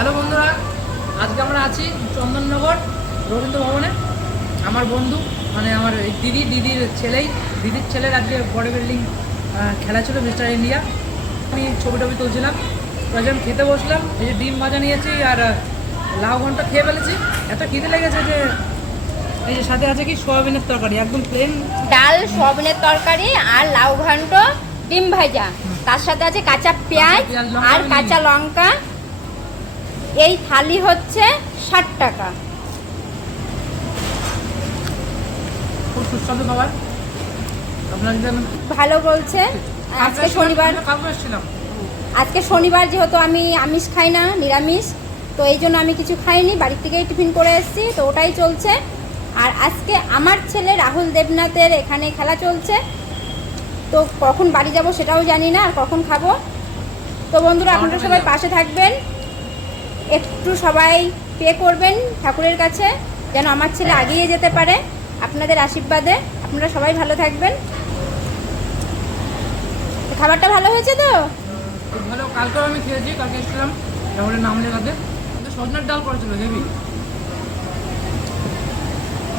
Hello বন্ধুরা আজকে আমরা আছি চন্দননগর রবীন্দ্র ভবনে। আমার বন্ধু মানে আমার দিদি দিদির ছেলেই দিদির ছেলের আজকে বডি বিল্ডিং খেলা ছিল মিস্টার ইন্ডিয়া। আমি ছবি টবি তুলছিলাম আমি খেতে বসলাম এই যে ডিম ভাজা নিয়েছি আর লাউ ঘণ্টা খেয়ে ফেলেছি। এত খিদে লেগেছে যে এই যে সাথে আছে কি সোয়াবিনের তরকারি একদম প্লেন ডাল সয়াবিনের তরকারি আর লাউ ঘন্ট ডিম ভাজা। তার সাথে আছে কাঁচা পেঁয়াজ, আর কাঁচা লঙ্কা। এই থালি হচ্ছে ষাট টাকা। ভালো বলছে। আজকে শনিবার আজকে শনিবার যেহেতু আমি আমিষ খাই না নিরামিষ তো এই জন্য আমি কিছু খাইনি বাড়ির থেকেই টিফিন করে এসেছি তো ওটাই চলছে। আর আজকে আমার ছেলে রাহুল দেবনাথের এখানে খেলা চলছে। তো কখন বাড়ি যাব সেটাও জানি না আর কখন খাব। তো বন্ধুরা আপনারা সবাই পাশে থাকবেন। একটু সবাই পে করবেন ঠাকুরের কাছে, যেন আমার ছেলে আগিয়ে যেতে পারে। আপনাদের আশীর্বাদে আপনারা সবাই ভালো থাকবেন। খাবারটা ভালো হয়েছে তো? ভালো, কালকেও আমি খেয়েছি, কালকে এসেছিলাম নাম লেখাতে। সজনের ডাল করেছিল, হেভি।